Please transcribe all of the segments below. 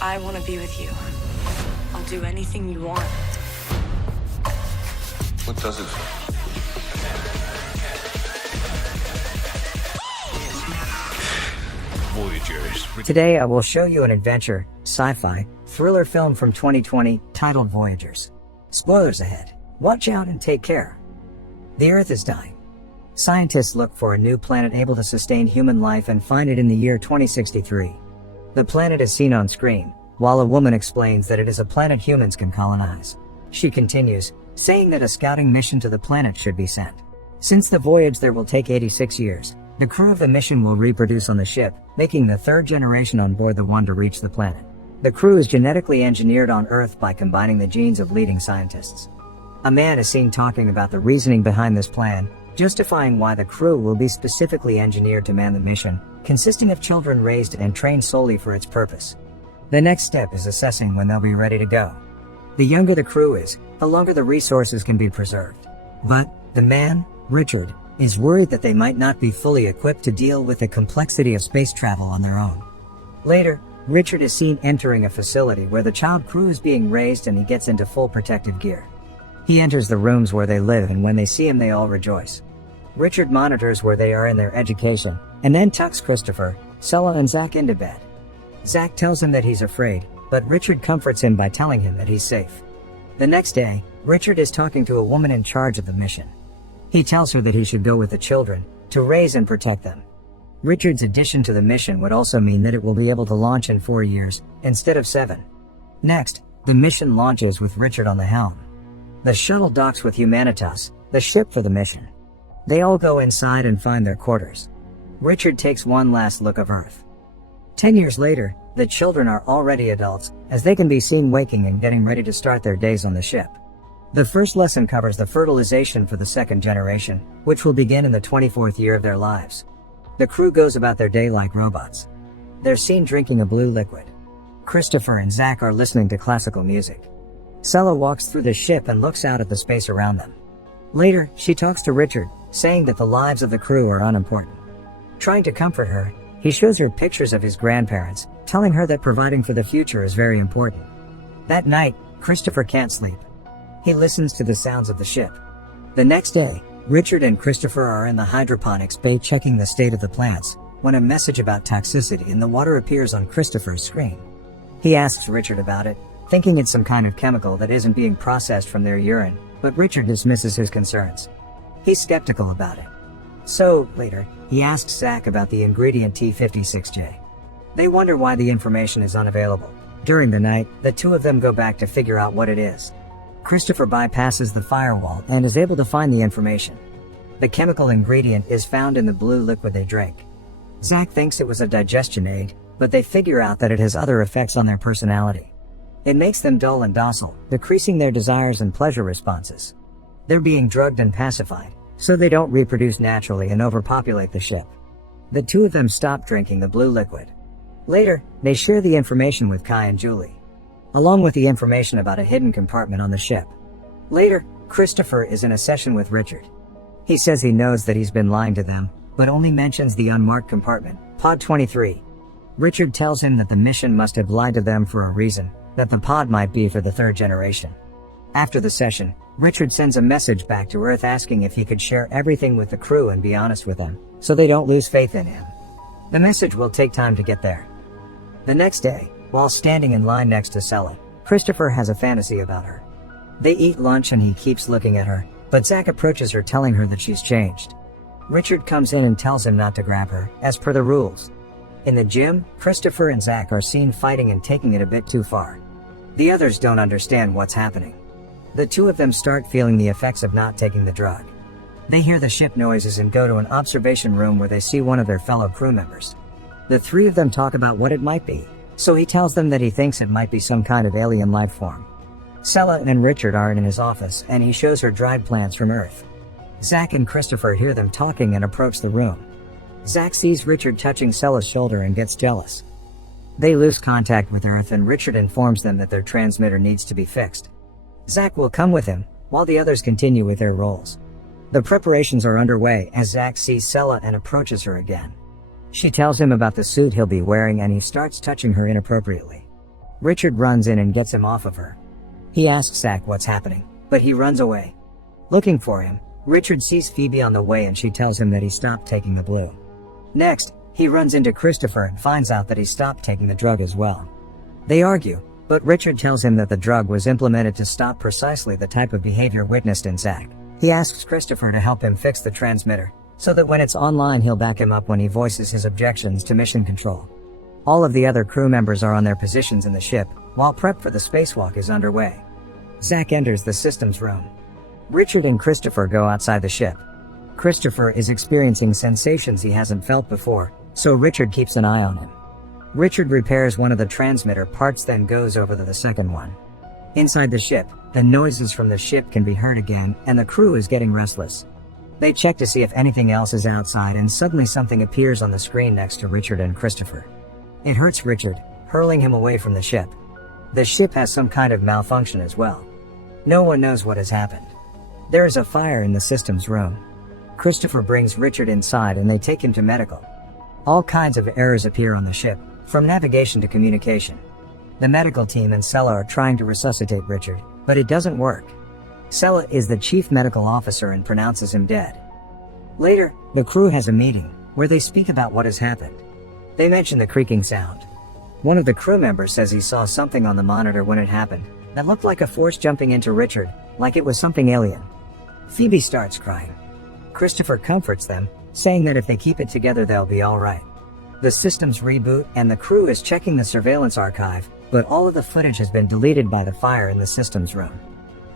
I want to be with you. I'll do anything you want. What does it? Voyagers. Today I will show you an adventure, sci-fi, thriller film from 2020 titled Voyagers. Spoilers ahead. Watch out and take care. The Earth is dying. Scientists look for a new planet able to sustain human life and find it in the year 2063. The planet is seen on screen, while a woman explains that it is a planet humans can colonize. She continues, saying that a scouting mission to the planet should be sent. Since the voyage there will take 86 years, the crew of the mission will reproduce on the ship, making the third generation on board the one to reach the planet. The crew is genetically engineered on Earth by combining the genes of leading scientists. A man is seen talking about the reasoning behind this plan, justifying why the crew will be specifically engineered to man the mission, consisting of children raised and trained solely for its purpose. The next step is assessing when they'll be ready to go. The younger the crew is, the longer the resources can be preserved. But, the man, Richard, is worried that they might not be fully equipped to deal with the complexity of space travel on their own. Later, Richard is seen entering a facility where the child crew is being raised and he gets into full protective gear. He enters the rooms where they live and when they see him they all rejoice. Richard monitors where they are in their education, and then tucks Christopher, Sella and Zach into bed. Zach tells him that he's afraid, but Richard comforts him by telling him that he's safe. The next day, Richard is talking to a woman in charge of the mission. He tells her that he should go with the children, to raise and protect them. Richard's addition to the mission would also mean that it will be able to launch in 4 years, instead of 7. Next, the mission launches with Richard on the helm. The shuttle docks with Humanitas, the ship for the mission. They all go inside and find their quarters. Richard takes one last look of Earth. 10 years later, the children are already adults, as they can be seen waking and getting ready to start their days on the ship. The first lesson covers the fertilization for the second generation, which will begin in the 24th year of their lives. The crew goes about their day like robots. They're seen drinking a blue liquid. Christopher and Zach are listening to classical music. Sella walks through the ship and looks out at the space around them. Later, she talks to Richard, saying that the lives of the crew are unimportant. Trying to comfort her, he shows her pictures of his grandparents, telling her that providing for the future is very important. That night, Christopher can't sleep. He listens to the sounds of the ship. The next day, Richard and Christopher are in the hydroponics bay checking the state of the plants, when a message about toxicity in the water appears on Christopher's screen. He asks Richard about it, thinking it's some kind of chemical that isn't being processed from their urine, but Richard dismisses his concerns. He's skeptical about it. So, later, he asks Zach about the ingredient T56J. They wonder why the information is unavailable. During the night, the two of them go back to figure out what it is. Christopher bypasses the firewall and is able to find the information. The chemical ingredient is found in the blue liquid they drink. Zach thinks it was a digestion aid, but they figure out that it has other effects on their personality. It makes them dull and docile, decreasing their desires and pleasure responses. They're being drugged and pacified, so they don't reproduce naturally and overpopulate the ship. The two of them stop drinking the blue liquid. Later, they share the information with Kai and Julie, along with the information about a hidden compartment on the ship. Later, Christopher is in a session with Richard. He says he knows that he's been lying to them, but only mentions the unmarked compartment, Pod 23. Richard tells him that the mission must have lied to them for a reason, that the pod might be for the third generation. After the session, Richard sends a message back to Earth asking if he could share everything with the crew and be honest with them, so they don't lose faith in him. The message will take time to get there. The next day, while standing in line next to Sella, Christopher has a fantasy about her. They eat lunch and he keeps looking at her, but Zach approaches her telling her that she's changed. Richard comes in and tells him not to grab her, as per the rules. In the gym, Christopher and Zach are seen fighting and taking it a bit too far. The others don't understand what's happening. The two of them start feeling the effects of not taking the drug. They hear the ship noises and go to an observation room where they see one of their fellow crew members. The three of them talk about what it might be, so he tells them that he thinks it might be some kind of alien life form. Sella and Richard are in his office and he shows her dried plants from Earth. Zach and Christopher hear them talking and approach the room. Zach sees Richard touching Sella's shoulder and gets jealous. They lose contact with Earth and Richard informs them that their transmitter needs to be fixed. Zach will come with him, while the others continue with their roles. The preparations are underway as Zach sees Sella and approaches her again. She tells him about the suit he'll be wearing and he starts touching her inappropriately. Richard runs in and gets him off of her. He asks Zach what's happening, but he runs away. Looking for him, Richard sees Phoebe on the way and she tells him that he stopped taking the blue. Next, he runs into Christopher and finds out that he stopped taking the drug as well. They argue, but Richard tells him that the drug was implemented to stop precisely the type of behavior witnessed in Zach. He asks Christopher to help him fix the transmitter, so that when it's online he'll back him up when he voices his objections to mission control. All of the other crew members are on their positions in the ship, while prep for the spacewalk is underway. Zach enters the systems room. Richard and Christopher go outside the ship. Christopher is experiencing sensations he hasn't felt before, so Richard keeps an eye on him. Richard repairs one of the transmitter parts, then goes over to the second one. Inside the ship, the noises from the ship can be heard again, and the crew is getting restless. They check to see if anything else is outside, and suddenly something appears on the screen next to Richard and Christopher. It hurts Richard, hurling him away from the ship. The ship has some kind of malfunction as well. No one knows what has happened. There is a fire in the systems room. Christopher brings Richard inside and they take him to medical. All kinds of errors appear on the ship, from navigation to communication. The medical team and Sella are trying to resuscitate Richard, but it doesn't work. Sella is the chief medical officer and pronounces him dead. Later, the crew has a meeting, where they speak about what has happened. They mention the creaking sound. One of the crew members says he saw something on the monitor when it happened, that looked like a force jumping into Richard, like it was something alien. Phoebe starts crying. Christopher comforts them, saying that if they keep it together they'll be alright. The systems reboot and the crew is checking the surveillance archive, but all of the footage has been deleted by the fire in the systems room.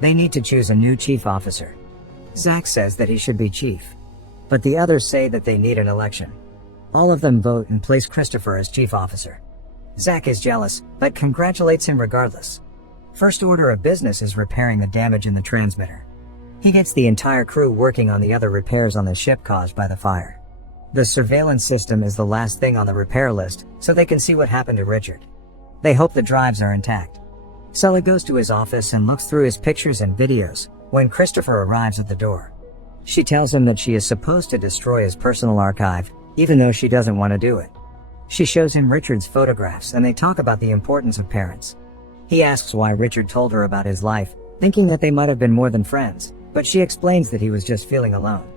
They need to choose a new chief officer. Zach says that he should be chief, but the others say that they need an election. All of them vote and place Christopher as chief officer. Zach is jealous, but congratulates him regardless. First order of business is repairing the damage in the transmitter. He gets the entire crew working on the other repairs on the ship caused by the fire. The surveillance system is the last thing on the repair list, so they can see what happened to Richard. They hope the drives are intact. Sella goes to his office and looks through his pictures and videos, when Christopher arrives at the door. She tells him that she is supposed to destroy his personal archive, even though she doesn't want to do it. She shows him Richard's photographs and they talk about the importance of parents. He asks why Richard told her about his life, thinking that they might have been more than friends, but she explains that he was just feeling alone.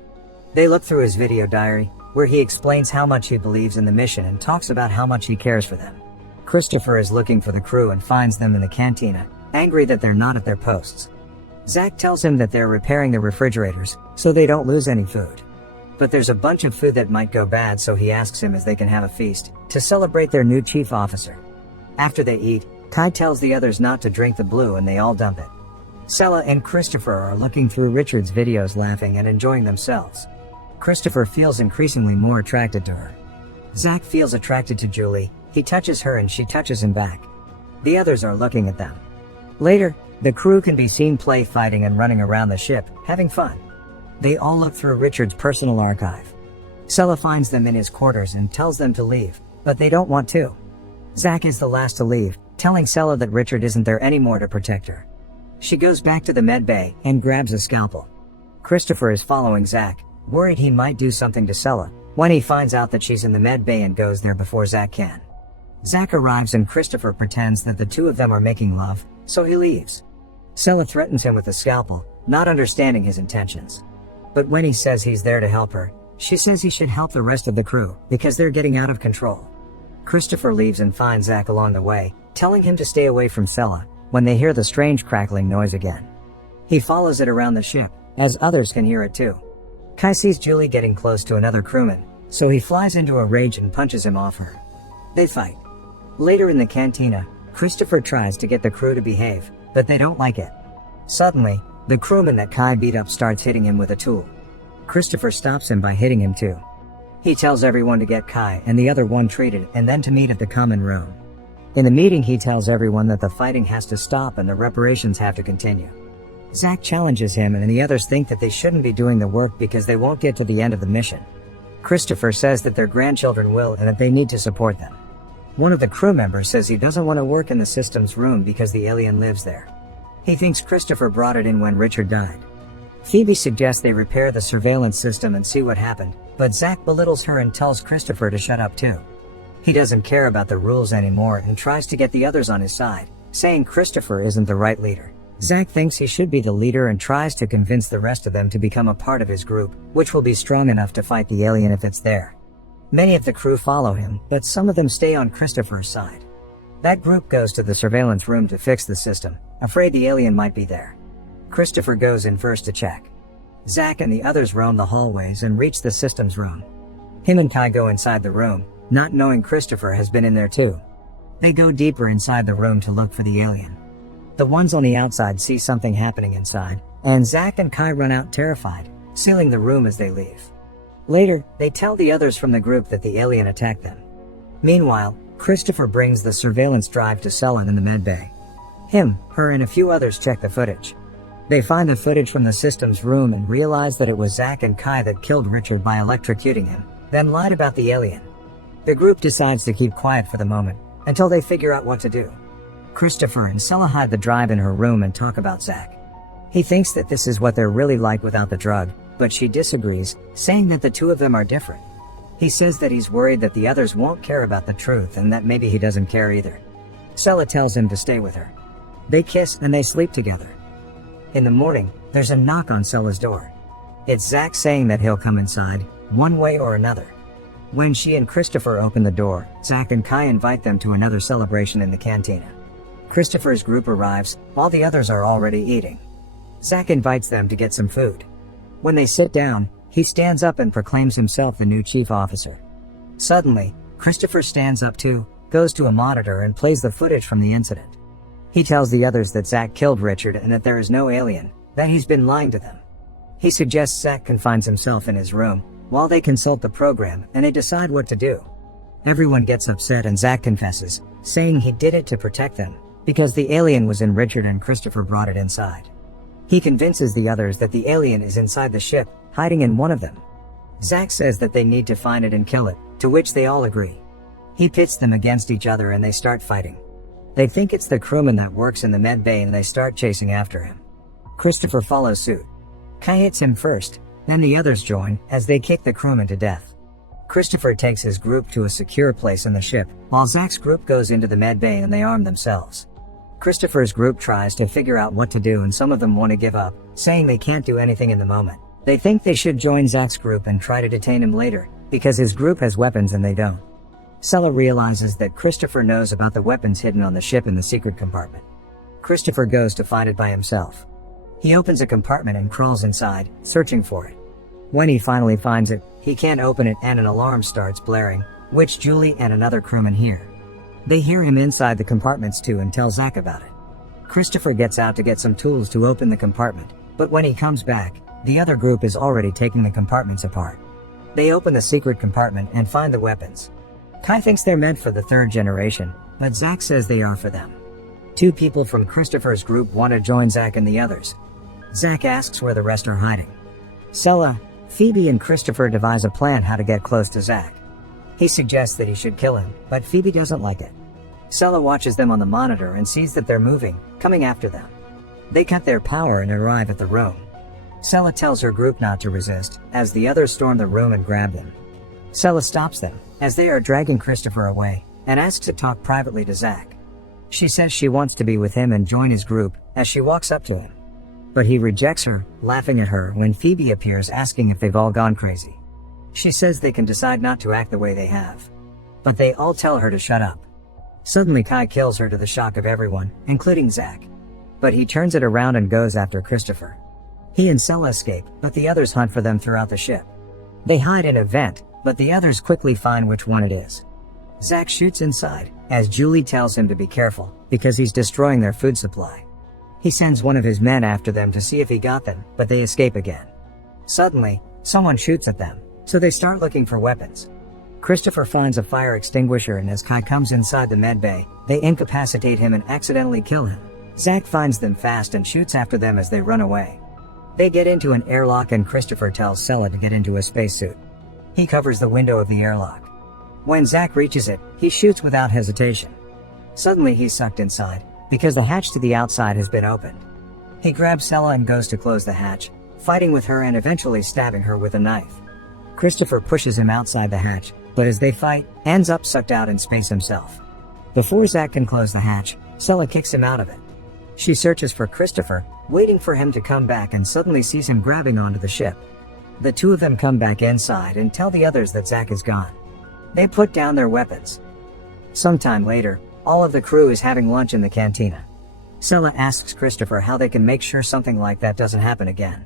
They look through his video diary, where he explains how much he believes in the mission and talks about how much he cares for them. Christopher is looking for the crew and finds them in the cantina, angry that they're not at their posts. Zach tells him that they're repairing the refrigerators, so they don't lose any food. But there's a bunch of food that might go bad, so he asks him if they can have a feast, to celebrate their new chief officer. After they eat, Kai tells the others not to drink the blue and they all dump it. Sella and Christopher are looking through Richard's videos, laughing and enjoying themselves. Christopher feels increasingly more attracted to her. Zach feels attracted to Julie. He touches her and she touches him back. The others are looking at them. Later, the crew can be seen play fighting and running around the ship, having fun. They all look through Richard's personal archive. Sella finds them in his quarters and tells them to leave, but they don't want to. Zach is the last to leave, telling Sella that Richard isn't there anymore to protect her. She goes back to the med bay and grabs a scalpel. Christopher is following Zach, worried he might do something to Sella, when he finds out that she's in the med bay and goes there before Zach can. Zach arrives and Christopher pretends that the two of them are making love, so he leaves. Sella threatens him with the scalpel, not understanding his intentions. But when he says he's there to help her, she says he should help the rest of the crew, because they're getting out of control. Christopher leaves and finds Zach along the way, telling him to stay away from Sella, when they hear the strange crackling noise again. He follows it around the ship, as others can hear it too. Kai sees Julie getting close to another crewman, so he flies into a rage and punches him off her. They fight. Later in the cantina, Christopher tries to get the crew to behave, but they don't like it. Suddenly, the crewman that Kai beat up starts hitting him with a tool. Christopher stops him by hitting him too. He tells everyone to get Kai and the other one treated and then to meet at the common room. In the meeting he tells everyone that the fighting has to stop and the reparations have to continue. Zach challenges him and the others think that they shouldn't be doing the work because they won't get to the end of the mission. Christopher says that their grandchildren will and that they need to support them. One of the crew members says he doesn't want to work in the systems room because the alien lives there. He thinks Christopher brought it in when Richard died. Phoebe suggests they repair the surveillance system and see what happened, but Zach belittles her and tells Christopher to shut up too. He doesn't care about the rules anymore and tries to get the others on his side, saying Christopher isn't the right leader. Zach thinks he should be the leader and tries to convince the rest of them to become a part of his group, which will be strong enough to fight the alien if it's there. Many of the crew follow him, but some of them stay on Christopher's side. That group goes to the surveillance room to fix the system, afraid the alien might be there. Christopher goes in first to check. Zach and the others roam the hallways and reach the systems room. Him and Kai go inside the room, not knowing Christopher has been in there too. They go deeper inside the room to look for the alien. The ones on the outside see something happening inside, and Zach and Kai run out terrified, sealing the room as they leave. Later, they tell the others from the group that the alien attacked them. Meanwhile, Christopher brings the surveillance drive to Selin in the medbay. Him, her and a few others check the footage. They find the footage from the systems room and realize that it was Zach and Kai that killed Richard by electrocuting him, then lied about the alien. The group decides to keep quiet for the moment, until they figure out what to do. Christopher and Sella hide the drive in her room and talk about Zach. He thinks that this is what they're really like without the drug, but she disagrees, saying that the two of them are different. He says that he's worried that the others won't care about the truth and that maybe he doesn't care either. Sella tells him to stay with her. They kiss and they sleep together. In the morning, there's a knock on Sella's door. It's Zach saying that he'll come inside, one way or another. When she and Christopher open the door, Zach and Kai invite them to another celebration in the cantina. Christopher's group arrives, while the others are already eating. Zach invites them to get some food. When they sit down, he stands up and proclaims himself the new chief officer. Suddenly, Christopher stands up too, goes to a monitor and plays the footage from the incident. He tells the others that Zach killed Richard and that there is no alien, that he's been lying to them. He suggests Zach confines himself in his room, while they consult the program and they decide what to do. Everyone gets upset and Zach confesses, saying he did it to protect them, because the alien was in Richard and Christopher brought it inside. He convinces the others that the alien is inside the ship, hiding in one of them. Zach says that they need to find it and kill it, to which they all agree. He pits them against each other and they start fighting. They think it's the crewman that works in the med bay and they start chasing after him. Christopher follows suit. Kai hits him first, then the others join, as they kick the crewman to death. Christopher takes his group to a secure place in the ship, while Zach's group goes into the med bay and they arm themselves. Christopher's group tries to figure out what to do and some of them want to give up, saying they can't do anything in the moment. They think they should join Zach's group and try to detain him later, because his group has weapons and they don't. Sella realizes that Christopher knows about the weapons hidden on the ship in the secret compartment. Christopher goes to find it by himself. He opens a compartment and crawls inside, searching for it. When he finally finds it, he can't open it and an alarm starts blaring, which Julie and another crewman hear. They hear him inside the compartments too and tell Zach about it. Christopher gets out to get some tools to open the compartment, but when he comes back, the other group is already taking the compartments apart. They open the secret compartment and find the weapons. Kai thinks they're meant for the third generation, but Zach says they are for them. Two people from Christopher's group want to join Zach and the others. Zach asks where the rest are hiding. Sella, Phoebe and Christopher devise a plan how to get close to Zach. He suggests that he should kill him, but Phoebe doesn't like it. Sella watches them on the monitor and sees that they're moving, coming after them. They cut their power and arrive at the room. Sella tells her group not to resist, as the others storm the room and grab them. Sella stops them, as they are dragging Christopher away, and asks to talk privately to Zach. She says she wants to be with him and join his group, as she walks up to him. But he rejects her, laughing at her when Phoebe appears asking if they've all gone crazy. She says they can decide not to act the way they have. But they all tell her to shut up. Suddenly Kai kills her to the shock of everyone, including Zach. But he turns it around and goes after Christopher. He and Sella escape, but the others hunt for them throughout the ship. They hide in a vent, but the others quickly find which one it is. Zach shoots inside, as Julie tells him to be careful, because he's destroying their food supply. He sends one of his men after them to see if he got them, but they escape again. Suddenly, someone shoots at them, so they start looking for weapons. Christopher finds a fire extinguisher and as Kai comes inside the med bay, they incapacitate him and accidentally kill him. Zach finds them fast and shoots after them as they run away. They get into an airlock and Christopher tells Sella to get into a spacesuit. He covers the window of the airlock. When Zach reaches it, he shoots without hesitation. Suddenly he's sucked inside, because the hatch to the outside has been opened. He grabs Sella and goes to close the hatch, fighting with her and eventually stabbing her with a knife. Christopher pushes him outside the hatch, but as they fight, ends up sucked out in space himself. Before Zach can close the hatch, Sella kicks him out of it. She searches for Christopher, waiting for him to come back, and suddenly sees him grabbing onto the ship. The two of them come back inside and tell the others that Zach is gone. They put down their weapons. Sometime later, all of the crew is having lunch in the cantina. Sella asks Christopher how they can make sure something like that doesn't happen again.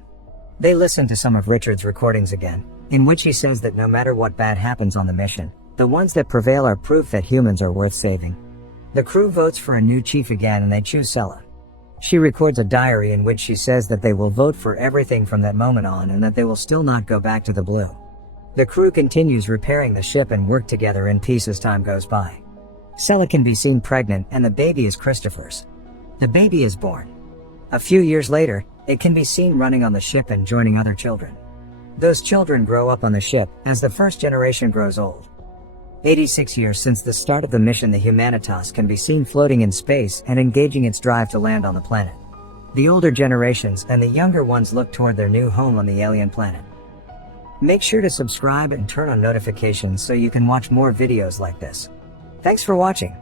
They listen to some of Richard's recordings again, in which he says that no matter what bad happens on the mission, the ones that prevail are proof that humans are worth saving. The crew votes for a new chief again and they choose Sella. She records a diary in which she says that they will vote for everything from that moment on and that they will still not go back to the blue. The crew continues repairing the ship and work together in peace as time goes by. Sella can be seen pregnant and the baby is Christopher's. The baby is born. A few years later, it can be seen running on the ship and joining other children. Those children grow up on the ship as the first generation grows old. 86 years since the start of the mission, the Humanitas can be seen floating in space and engaging its drive to land on the planet. The older generations and the younger ones look toward their new home on the alien planet. Make sure to subscribe and turn on notifications so you can watch more videos like this. Thanks for watching.